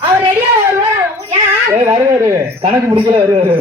அவர் ரெடியா வருவாரு. கணக்கு முடிக்கல வருவாரு.